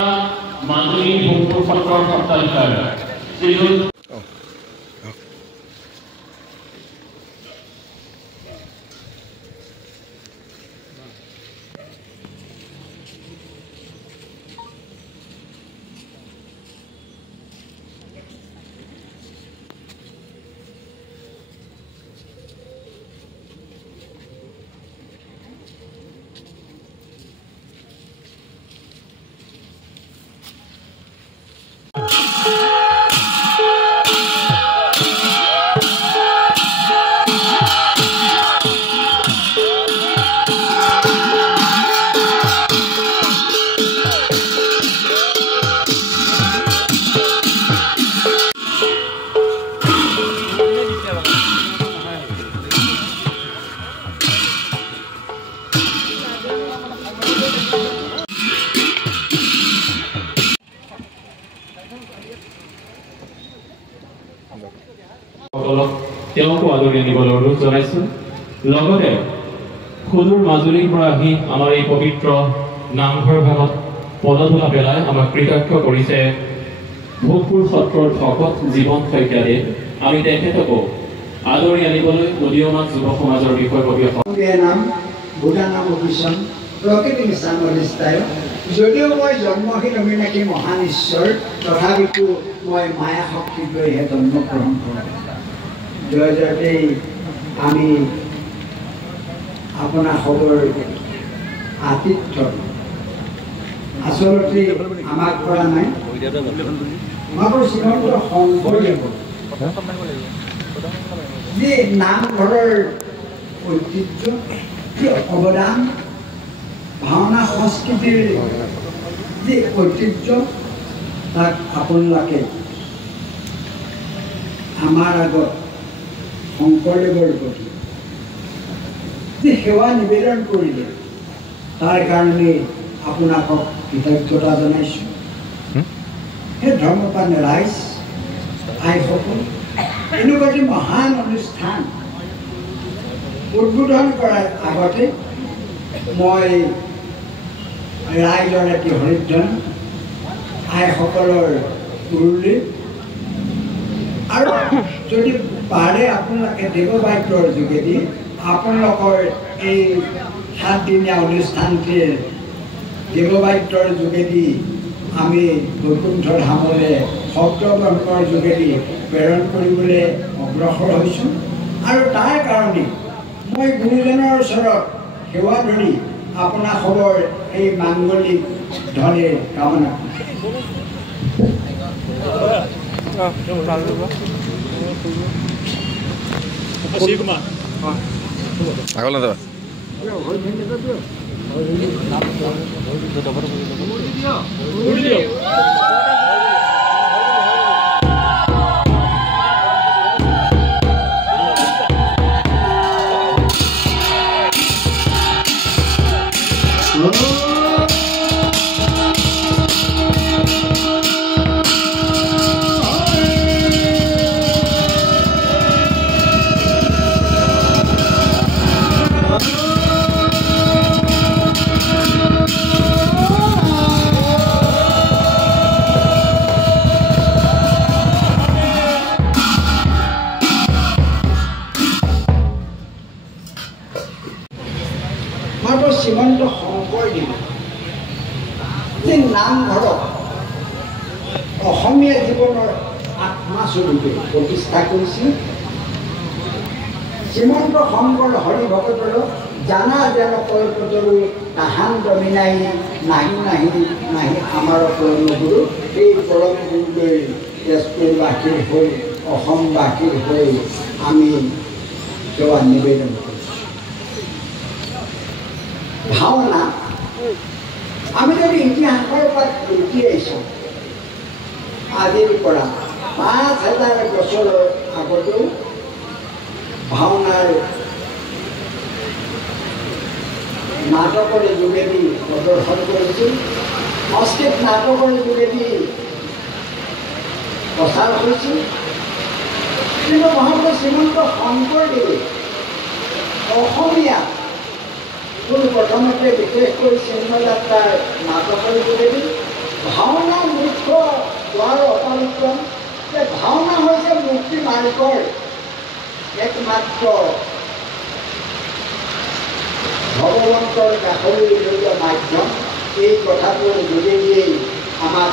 মাজুলী ভোগপুৰ সত্ৰৰ সত্ৰাধিকাৰ শ্ৰীযুত তেওঁকো আদৰণি দিবলৈ অনুৰোধ জনাইছোঁ। লগতে সুদূৰ মাজুলীৰ পৰা আহি আমাৰ এই পবিত্ৰ নামঘৰ ভাগত পদধূলা পেলাই আমাক কৃতজ্ঞ কৰিছে ভোগপুৰ সত্ৰৰ ভকত জীৱন শইকীয়াদেৱ। আমি তেখেতকো আদৰি আনিবলৈ উদীয়মান যুৱ সমাজৰ বিষয়ববীয়া যদিও মই জন্মহীন অবিনাশী মহান ঈশ্বৰ, তথাপিতো মই মায়া শক্তিক লৈহে জন্মগ্ৰহণ কৰোঁ। জয়জয়তেই আমি আপোনাৰ খবৰ আতিথ্য আচলতে আমাক কৰা নাই, আমাৰ শ্ৰীমন্ত শংকৰদেৱ যি নামঘৰৰ ঐতিহ্য, যি অৱদান, ভাওনা সংস্কৃতিৰ যি ঐতিহ্য, তাক আপোনালোকে আমাৰ আগত শংকৰদেৱৰ প্ৰতি যি সেৱা নিবেদন কৰিলে, তাৰ কাৰণে আপোনালোকক কৃতজ্ঞতা জনাইছোঁ। সেই ধৰ্মপান ৰাইজ আইসকল, এনেকুৱা এটি মহান অনুষ্ঠান উদ্বোধন কৰাৰ আগতে মই ৰাইজৰ এটি হৰিধ্বন আইসকলৰ গুৰুলে আৰু যদি পাৰে আপোনালোকে দেৱবাদ্যৰ যোগেদি আপোনালোকৰ এই 7 দিনীয়া অনুষ্ঠানটিৰ দেৱবাদ্যৰ যোগেদি আমি বৈকুণ্ঠ ধামলৈ শব্দবৰ্ণৰ যোগেদি প্ৰেৰণ কৰিবলৈ অগ্ৰসৰ হৈছোঁ। আৰু তাৰ কাৰণে মই গুৰুজনৰ ওচৰত সেৱা ধৰি আপোনাৰ খবৰ এই মাংগলিক ধনে কামনা শ্ৰীমন্ত শংকৰদেৱ যি নামঘৰক অসমীয়া জীৱনৰ আত্মাস্বৰূপে প্ৰতিষ্ঠা কৰিছিল। শ্ৰীমন্ত শংকৰ হৰি ভকতৰ জানা যেন কল্পতৰু তাহান দমিনাই নাহি নাহি নাহি আমাৰ পৰম গুৰু, এই পৰম গুৰুলৈ তেজপুৰবাসীৰ হৈ অসমবাসীৰ হৈ আমি সেৱা নিবেদন কৰিছোঁ। ভাওনা আমি যদি ইতিহাসৰ পৰা উঠি আহিছোঁ, আজিৰ পৰা 5000 বছৰৰ আগতেও ভাওনাৰ নাটকৰ যোগেদি প্ৰদৰ্শন কৰিছিল, সংস্কৃত নাটকৰ যোগেদি প্ৰচাৰ হৈছিল। কিন্তু মহাপুৰুষ শ্ৰীমন্ত শংকৰদেৱে অসমীয়া পোনপ্ৰথমতে বিশেষকৈ চিহ্নযাত্ৰাৰ নাটকৰ যোগেদি ভাওনা মুখ্য দ্বাৰ অপালিক্ৰম যে ভাওনা হৈছে মুক্তি মাৰ্গৰ একমাত্ৰ ভগৱন্তৰ কাষলৈ লৈ যোৱা মাধ্যম। এই কথাটোৰ যোগেদিয়েই আমাক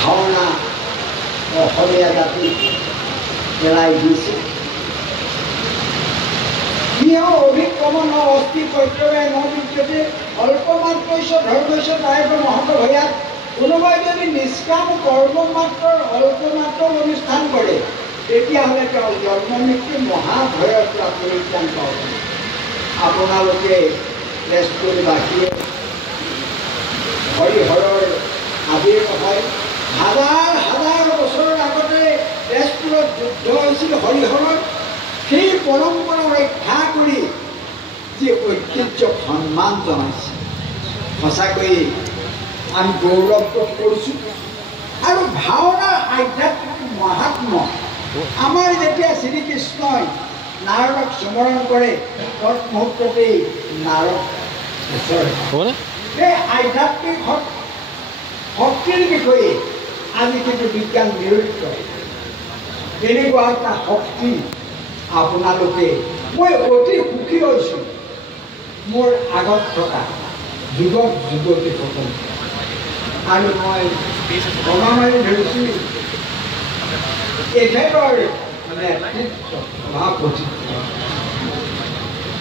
ভাওনা অসমীয়া জাতিক পেলাই দিছে। ইহ অভিক্ৰমণ অস্থি প্ৰত্যয়ে ন বিদ্যতে অল্পমাত্ৰস্য ধৰ্মস্য দায়িত্ব মহত ভয়াত। কোনোবাই যদি নিষ্কাম কৰ্ম মাত্ৰৰ অল্পমাত্ৰ অনুষ্ঠান কৰে তেতিয়াহ'লে তেওঁ জন্ম মৃত্যু মহাভয়ৰ পৰা পৰিত্ৰাণ পাব। আপোনালোকে তেজপুৰবাসীয়ে হৰিহৰৰ আদিৰ কথাই হাজাৰ হাজাৰ বছৰৰ আগতে তেজপুৰত যুদ্ধ হৈছিল হৰিহৰত। সেই পৰম্পৰা ৰক্ষা কৰি যি ঐতিহ্যক সন্মান জনাইছে, সঁচাকৈয়ে আমি গৌৰৱ বোধ কৰিছোঁ। আৰু ভাওনাৰ আধ্যাত্মিক মহাত্ম আমাৰ যেতিয়া শ্ৰীকৃষ্ণই নাৰদক স্মৰণ কৰে তৎমুহূৰ্ততেই নাৰদ ওচৰ। সেই আধ্যাত্মিক শক্তিৰ বিষয়ে আজি কিন্তু বিজ্ঞান নিৰূপিত। এনেকুৱা এটা শক্তি আপোনালোকে, মই অতি সুখী হৈছোঁ মোৰ আগত থকা যুৱক যুৱতীসকল। আৰু মই কমা মাৰি ধৰিছোঁ এখেতৰ নেতৃত্ব সভাপতি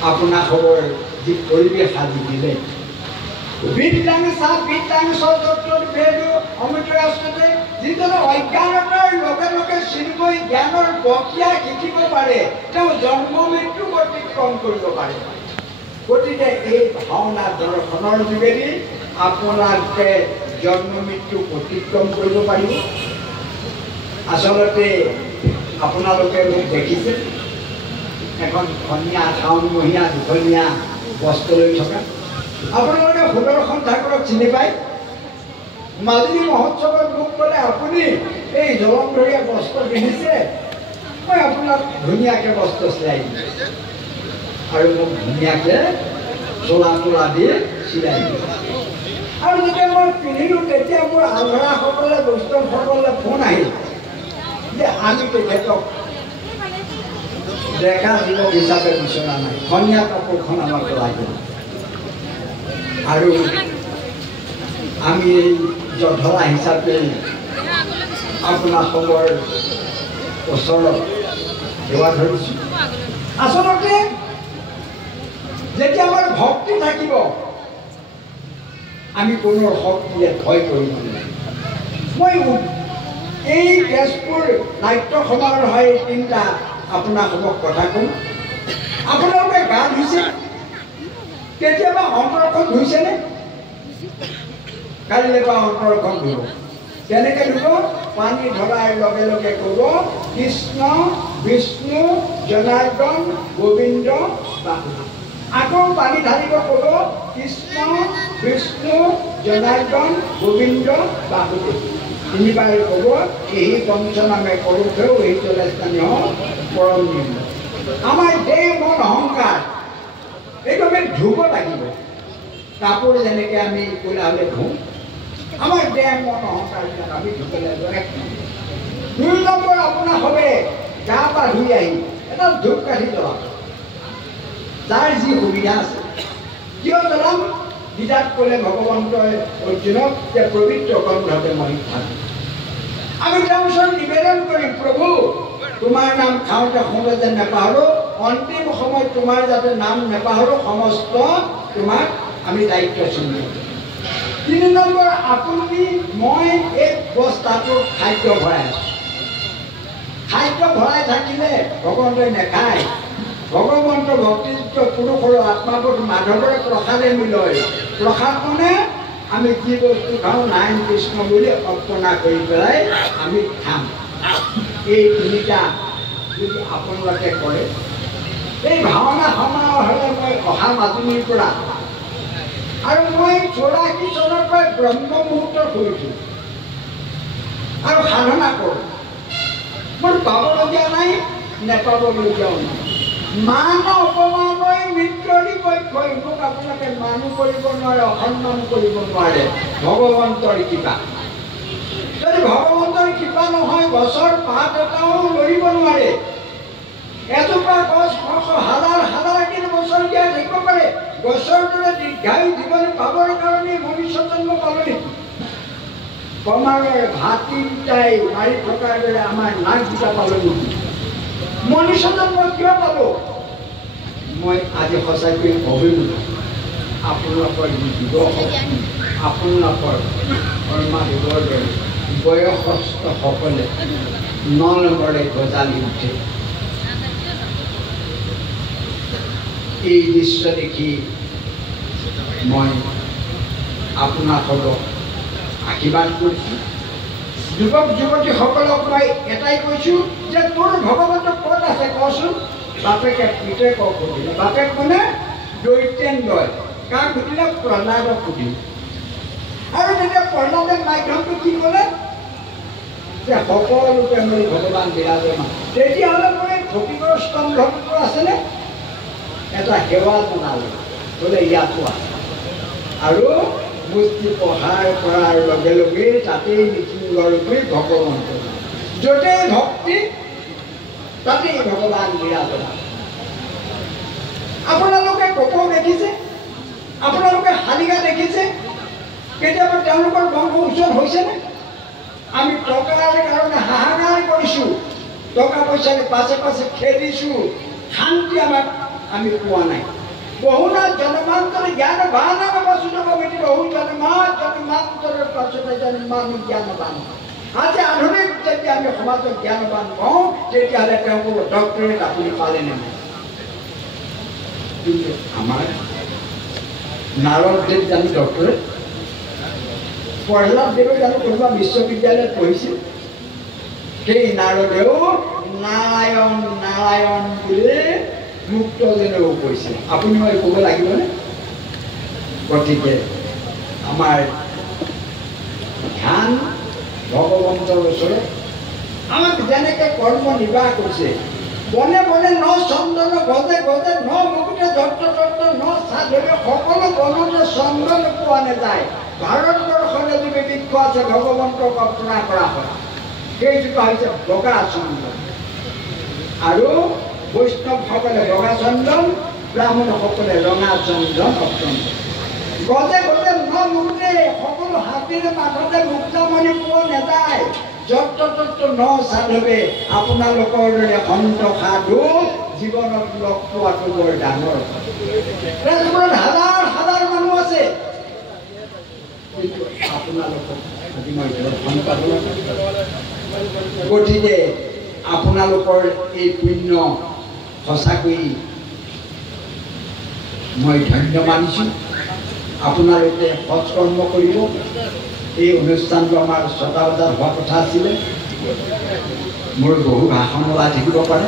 আপোনালোকৰ যি পৰিৱেশ সাজি দিলে। বিদ্যাং চা বিদ্যাং সত্ৰৰ বেদ অমৃত ৰাষ্ট্ৰতে যিজনে অজ্ঞানতাৰ লগে লগে চিন্ময় জ্ঞানৰ বক্তৃতা শিকিব পাৰে তেওঁ জন্ম মৃত্যু অতিক্ৰম কৰিব পাৰে। গতিকে এই ভাওনা দৰ্শনৰ যোগেদি আপোনালোকে জন্ম মৃত্যু অতিক্ৰম কৰিব পাৰিব। আচলতে আপোনালোকে মোক দেখিছে এখন ধুনীয়া শাওণমহীয়া দীঘলীয়া বস্ত্ৰ লৈ থকা। আপোনালোকে সুদৰ্শন ঠাকুৰক চিনি পায়? মাজুলী মহোৎসৱত মোক ক'লে আপুনি এই জলন্ধৰীয়া বস্ত্ৰ পিন্ধিছে, মই আপোনাক ধুনীয়াকৈ বস্ত্ৰ চিলাই দিম। আৰু মোক ধুনীয়াকৈ চোলা তোলা দি চিলাই দিম। আৰু যেতিয়া মই পিন্ধিলোঁ তেতিয়া মোৰ আলহৰাসকলে বৈষ্ণৱসকলে ফোন আহিল যে আমি তেখেতক ডেকা যুৱক হিচাপে বিচৰা নাই, ধুনীয়া কাপোৰখন আমাক লাগে। আৰু আমি এই জধৰা হিচাপে আপোনালোকৰ ওচৰত সেৱা ধৰিছোঁ। আচলতে যেতিয়া আমাৰ ভক্তি থাকিব আমি কোনো শক্তিয়ে ভয় কৰিব নালাগে। মই এই তেজপুৰ নাট্য সমাৰোহৰ তিনিটা আপোনালোকক কথা কওঁ। আপোনালোকে গা ধুইছে? কেতিয়াবা অন্তৰখন ধুইছেনে? কালিলৈ পৰা অন্তৰখন ধুব। কেনেকৈ ধুব? পানী ধৰাৰ লগে লগে ক'ব কৃষ্ণ বিষ্ণু জনাৰ্দন গোবিন্দ বাসুদেৱ। আকৌ পানী ঢালিব, ক'ব কৃষ্ণ বিষ্ণু জনাৰ্দন গোবিন্দ বাসুদেৱ। তিনিবাৰ ক'ব এই পঞ্চনামে কৰোঁতেও এই স্থানীয় পৰম নিম্ন। আমাৰ দেহ মন অহংকাৰ এইটো আমি ধুব লাগিব। কাপোৰ যেনেকৈ আমি ক'লা হ'লে ধুওঁ, আমাৰ দেহ মন অহংকাৰবিলাক আমি ধুব লাগিব। ২ নম্বৰ আপোনাৰ হবে গা পা ধুই আহি এটা ধূপকাঠি জ্বলাব। যাৰ যি সুবিধা আছে। কিয় জ্বলাম? গীতাত ক'লে ভগৱন্তই অৰ্জুনক যে পবিত্ৰ কণ্ঠতে মই থাকোঁ। আমি তেওঁৰ ওচৰত নিবেদন কৰিম, প্ৰভু তোমাৰ নাম খাওঁতে শুনোতে যেন নেপাহৰোঁ, অন্তিম সময়ত তোমাৰ যাতে নাম নেপাহৰোঁ, সমস্ত তোমাক আমি দায়িত্ব চলি। ৩ নম্বৰ আপুনি মই এই বস্তাটোত খাদ্য ভৰাই আছোঁ। খাদ্য ভৰাই থাকিলে ভগৱন্তই নেখায়। ভগৱন্ত ভক্তিযুক্ত পুৰুষৰ আত্মাবোধ মাধৱৰ প্ৰসাদে মিলয়। প্ৰসাদ মানে আমি যি বস্তু খাওঁ নাৰায়ণ কৃষ্ণ বুলি অৰ্পণা কৰি পেলাই আমি খাম। এই তিনিটা যদি আপোনালোকে কৰে, এই ভাওনা সমাৰোহ হ'লে মই অহা মাজুলীৰ পৰা আৰু মই ৮৪ চনৰ পৰা ব্ৰহ্ম মুহূৰ্তত শুনিছোঁ আৰু সাধনা কৰোঁ। মোৰ পাবলগীয়া নাই, নেপাবলগীয়াও নাই। মান অপমানই মিত্ৰৰি পক্ষই মোক আপোনালোকে মানুহ কৰিব নোৱাৰে, অসন্মান কৰিব নোৱাৰে ভগৱন্তৰ কৃপা। যদি ভগৱন্তৰ কৃপা নহয় গছৰ পাত এটাও লৰিব নোৱাৰে। এজোপা গছ হাজাৰ হাজাৰ দিন বছৰ জীয়াই থাকিব পাৰে। গছৰ দৰে দীৰ্ঘায়ু জীৱন পাবৰ কাৰণে মনুষ্য জন্ম পালো নেকি? কমাৰৰ ভাতি দুটাই মাৰি থকাৰ দৰে আমাৰ নাক দুটা পালো নেকি? মনুষ্য জন্ম কিয় পালো? মই আজি সঁচাকৈ অভিমুখ আপোনালোকৰ যুৱক আপোনালোকৰ কৰ্মাদিবৰ দৰে বয়সস্থসকলে নলবৰে গজালি উঠে। এই দৃশ্য দেখি মই আপোনালোকক আশীৰ্বাদ কৰিছোঁ। যুৱক যুৱতীসকলক মই এটাই কৈছোঁ যে তোৰ ভগৱন্ত ক'ত আছে কচোন? বাপেকে পিতেকক সুধিলে। বাপেক মানে দৈত্যেন্দ্ৰই। কাক সুধিলে? প্ৰহ্লাদক সুধিলে। আৰু তেতিয়া প্ৰহ্লাদে মাধ্যমটো কি ক'লে? যে সকলোকে মই ভগৱান বিৰাজমান। তেতিয়াহ'লে মই ফটিকৰ স্তম্ভটো আছেনে? এটা সেৱা জনালে বোলে ইয়াতো আছে। আৰু মূৰ্তি প্ৰহাৰ কৰাৰ লগে লগে তাতেই মৃত্যুৰূপী ভগৱন্ত। য'তেই ভক্তি তাতেই ভগৱান বিৰাজমান। আপোনালোকে কপৌ দেখিছে? আপোনালোকে শালিকা দেখিছে? কেতিয়াবা তেওঁলোকৰ বংশ উজ্জ্বল হৈছেনে? আমি টকাৰ কাৰণে হাহাকাৰ কৰিছোঁ, টকা পইচাৰে পাছে পাছে খেদিছোঁ, শান্তি আমি পোৱা নাই। বহুনাথ জন্মান্তরে জ্ঞানবান বসুজগতি বহু জন্মান্তরের পাছতে মানুষ জ্ঞানবান। আজি আধুনিক যদি আমি সমাজত জ্ঞানবান কওঁ তেতিয়াহ'লে তেওঁলোকৰ ডক্টৰেট আপুনি পালে নে নাই? কিন্তু আমাৰ নাৰদদেৱ জানো ডক্টৰেট? প্ৰহ্লাদদেৱে জানো কোনোবা বিশ্ববিদ্যালয়ত পঢ়িছিল? সেই নাৰদেও নাৰায়ণ নাৰায়ণ বুলি মুক্ত যেনেও কৈছে। আপুনি মই ক'ব লাগিবনে? গতিকে আমাৰ ধ্যান ভগৱন্তৰ ওচৰত আমাক যেনেকৈ কৰ্ম নিৰ্বাহ কৰিছে, বনে বনে ন চন্দন গজে গজে ন মুকুটে যত্ৰ তত্ৰ ন সাধৱে সকলো বনতে চন্দন পোৱা নাযায়। ভাৰতবৰ্ষৰে যদি বৃক্ষ আছে ভগৱন্তক অৰ্চনা কৰা হয়, সেইজোপা হৈছে বগা চন্দন। আৰু বৈষ্ণৱসকলে বগা চন্দন, ব্ৰাহ্মণসকলে ৰঙা চন্দন অৰ্পণ কৰে। গজে গজে ন মুকুটে সকলো হাতীৰে মাথতে মুক্তামণি পোৱা নাযায়। যত্ৰ তত্ৰ ন সাধৱে আপোনালোকৰ দৰে সন্ত সাধু জীৱনত লগ পোৱাটো বৰ ডাঙৰ। তেজপুৰত হাজাৰ হাজাৰ মানুহ আছে, কিন্তু আপোনালোকক মই দৰ্শন পালোঁ। গতিকে আপোনালোকৰ এই পুণ্য সঁচাকৈ মই ধন্য মানিছোঁ। আপোনালোকে সৎকৰ্ম কৰিব। এই অনুষ্ঠানটো আমাৰ 6টা বজাত হোৱা কথা আছিলে। মোৰ বহু ভাষণ ওলাই থাকিব পাৰে,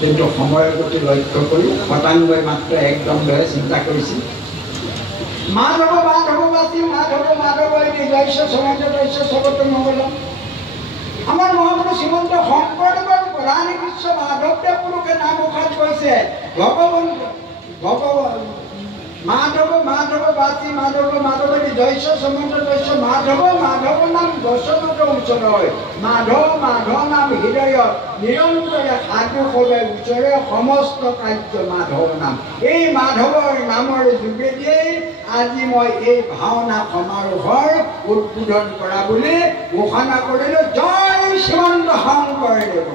কিন্তু সময়ৰ প্ৰতি লক্ষ্য কৰি শতাংগই মাত্ৰ একদমহে চিন্তা কৰিছিল। মাধৱ মাধৱ বাসী মাধৱ মাধৱ জয়স্য সমন্ত জয়স্য সৰ্বত্ৰ মংগলম। আমাৰ মহাপুৰুষ শ্ৰীমন্ত শংকৰদেৱৰ প্ৰধান শিষ্য মাধৱদেৱ পুৰুষে নাম উখাত কৈছে মাধৱ মাধৱ বাসী মাধৱ মাধৱ জয়স্য সমন্ত জয়স্য মাধৱ মাধৱ নাম দশনত উচৰয়। মাধৱ মাধৱ নাম হৃদয় নিৰন্তৰে সাধু সবে উচৰে সমস্ত কাৰ্য মাধৱ নাম। এই মাধৱৰ নামৰ যোগেদিয়েই আজি মই এই ভাওনা সমাৰোহৰ উদ্বোধন কৰা বুলি ঘোষণা কৰিলোঁ। জয় শ্ৰীমন্ত শংকৰদেৱ।